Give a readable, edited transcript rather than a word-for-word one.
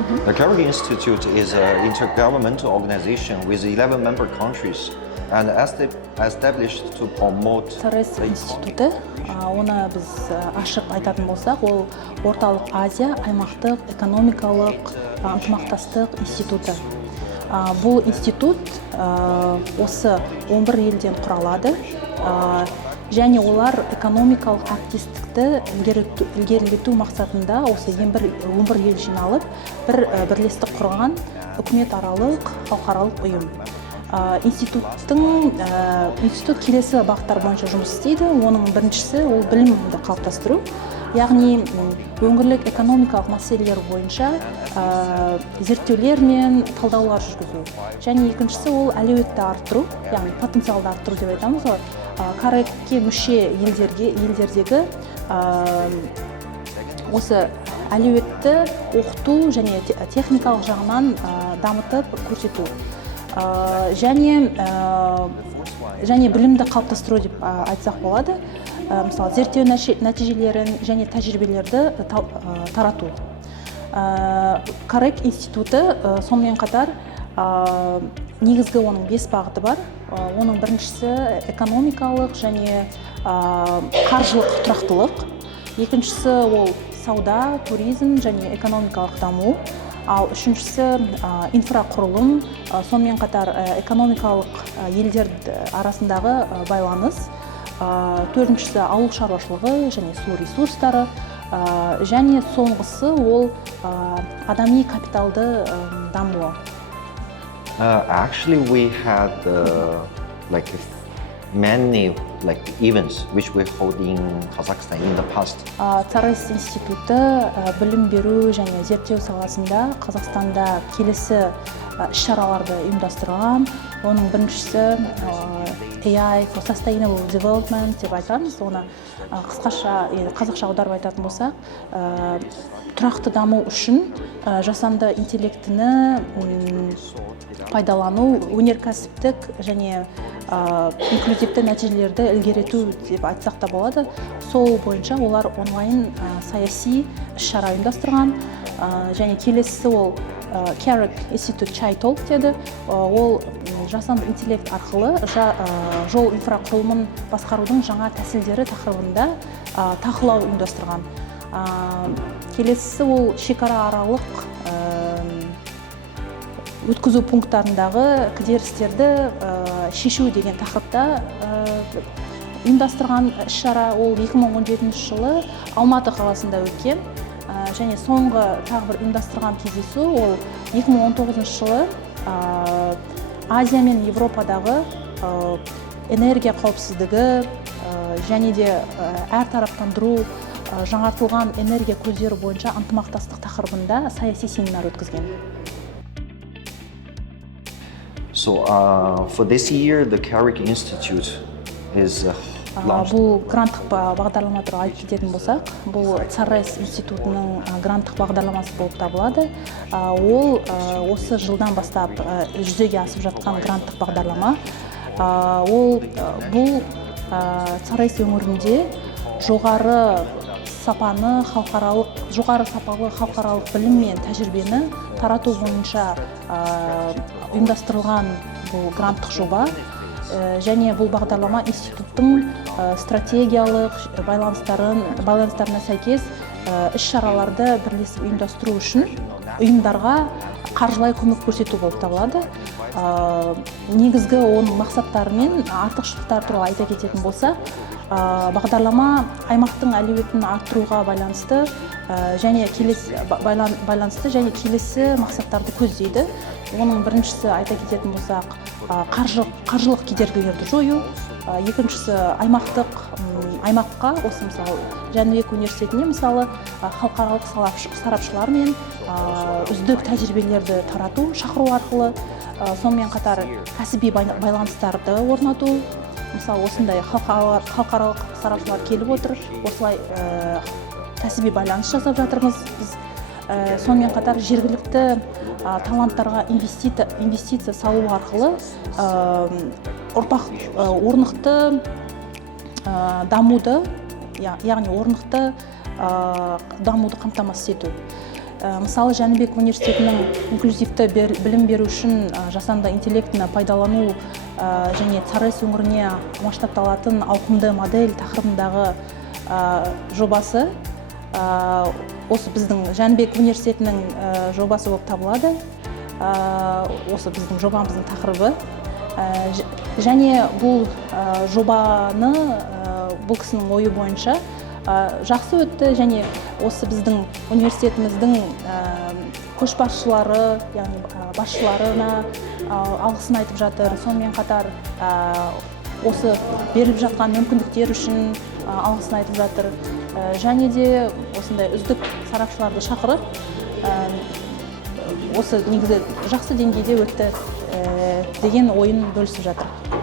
The Carnegie Institute is an intergovernmental organization with 11 member countries and established to promote. Царес институты, оны біз ашық айтатын болсақ, ол Орталық Азия аймақтық экономикалық ынтымақтастық институты. Бұл институт осы 11 елден құралады, және олар экономикалық әріптестікті ілгерілету мақсатында осы 11 ел жиналып, бірлестік құрған үкіметаралық халықаралық ұйым. Институт келесі бағыттар бойынша жұмыс істейді. Оның біріншісі ол білімді қалыптастыру, яғни өңірлік экономикалық мәселелер бойынша зерттеулер мен талдаулар жүргізу. Және екіншісі ол әлеуетті арттыру, яғни потенциалды арттыру деп айтамыз ғой. Карекке мүше елдердегі осы әлеуетті оқыту және техникалық жағынан дамытып көрсету. Және білімді қалыптастыру деп айтсақ болады. Мысалы, зерттеу нәтижелерін және тәжірибелерді тарату. Карек институты сонымен қатар негізгі оның 5 бағыты бар. Оның біріншісі экономикалық және қаржылық тұрақтылық. Екіншісі ол сауда, туризм және экономикалық даму. Ал үшіншісі инфрақұрылым, сонымен қатар экономикалық елдер арасындағы байланыс. Төртіншісі ауыл шаруашылығы және су ресурстары. Және соңғысы ол адами капиталды дамуы. Actually, we had many events which we hold in Kazakhstan in the past. Царес институты білім беру және зерттеу саласында Қазақстанда келесі іс-шараларды ұйымдастырған. Оның біріншісі AI for Sustainable Development деп айтамыз. Оны қысқаша қазақша аударып айтатын болсақ, тұрақты даму үшін жасанды интеллектіні пайдалану, өнеркәсіптік және инклюзивті нәтижелерді ілгеріту деп айтсақ та болады. Сол бойынша олар онлайн саяси іс-шара ұйымдастырған. Және келесісі ол Carrick Institute Chai Talk деді. Ол жасанды интеллект арқылы жол инфрақұрылымын басқарудың жаңа тәсілдері тақырыбында талқылау ұйымдастырған. Келесісі ол шекара аралық өткізу пункттарындағы кедерістерді шешу деген тақырыпта ұйымдастырған іс-шара. Ол 2017 жылы Алматы қаласында өткен. Және соңғы тағы бір ұйымдастырған кездесу ол 2019 жылы Азия мен Европадағы энергия қауіпсіздігі және де әртараптандыру, жаңартылған энергия көздері бойынша ынтымақтастық тақырыбында саяси семинар өткізген. So for this year, the Carrick Institute is launched. Бұл гранттық бағдарлама туралы айтып кететін болсақ, бұл Царес институтының гранттық бағдарламасы болып табылады. Ол осы жылдан бастап жүзеге асып жатқан гранттық бағдарлама. Бұл Царес өңірінде жоғары сапалы халықаралық білім мен тәжірибені тарату бойынша ұйымдастырылған бұл гранттық жоба. Және бұл бағдарлама институттың стратегиялық байланыстарына сәйкес іс-шараларды бірлесіп ұйымдастыру үшін ұйымдарға қаржылай көмек көрсету болып табылады. Негізгі оның мақсаттары мен артықшылықтары туралы айта кететін болса, бағдарлама аймақтың әлеуетін арттыруға байланысты және келесі мақсаттарды көздейді. Оның біріншісі айта кететін болсақ, қаржылық кедергілерді жою. Екіншісі аймаққа, осы мысалы Жәнібек университетіне мысалы халықаралық сарапшылар мен үздік тәжірибелерді тарату, шақыру арқылы, сонымен қатар кәсіби байланыстарды орнату. Мысалы осындай халықаралық сарапшылар келіп отыр, осылай кәсіби байланыс жасап жатырмыз біз. Сонымен қатар жергілікті таланттарға инвестиция салу арқылы орнықты дамуды, яғни орнықты дамуды қамтамасыз ету. Мысалы Жәнібек университетінің инклюзивті білім беру үшін жасанды интеллектіні пайдалану және Царес өңіріне масштабталатын ауқымды модель тақырыбындағы жобасы осы біздің Жәнібек университетінің жобасы болып табылады. Осы біздің жобамыздың тақырыбы. Және бұл жобаны бұл кісінің ойы бойынша жақсы өтті, және осы біздің университетіміздің көшбасшылары, яғни басшыларына алғысын айтып жатыр. Сонымен қатар осы беріліп жатқан мүмкіндіктер үшін алғысын айтып жатыр. Және де осындай үздік сарапшыларды шақырып, осы негізі жақсы деңгейде өтті деген ойын бөлісіп жатыр.